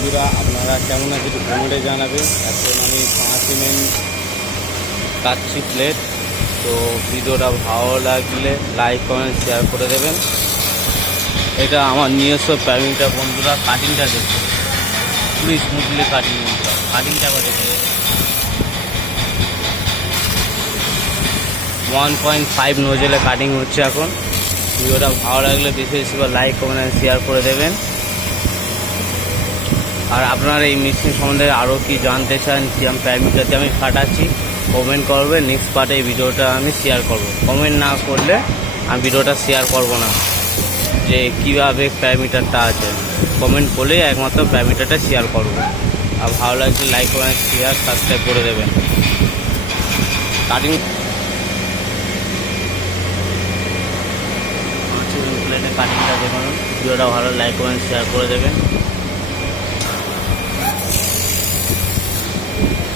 বন্ধুরা, আপনারা কেমন আছে একটু কমেন্টে জানাবেন। এখন আমি 5 mm কাটছি প্লেট। তো ভিডিওটা ভালো লাগলে লাইক কমেন্ট শেয়ার করে দেবেন। এটা আমার নিজস্ব প্যামিংটা বন্ধুরা। কাটিংটা দেখুন, খুবই স্মুথলি কাটিং বন্ধুরা। কাটিংটা আবার দেখুন, 1.5 নোজেলে কাটিং হচ্ছে এখন। ভিডিওটা ভালো লাগলে বেশি বেশি করে লাইক কমেন্ট শেয়ার করে দেবেন। আর আপনারা এই মেশিন সম্বন্ধে আরও কি জানতে চান, কি আমি প্যারামিটারতে আমি কাটাচ্ছি, কমেন্ট করবে। নেক্সট পার্টে এই ভিডিওটা আমি শেয়ার করব। কমেন্ট না করলে আমি ভিডিওটা শেয়ার করব না, যে কীভাবে প্যারামিটারটা আছে। কমেন্ট করলে একমাত্র প্যারামিটারটা শেয়ার করব। আর ভালো লাগলে লাইক কমেন্ট শেয়ার সাবস্ক্রাইব করে দেবেন। কাটিং প্লেটে কাটিংটা দেখুন। ভিডিওটা ভালো লাইক কমেন্ট শেয়ার করে দেবেন।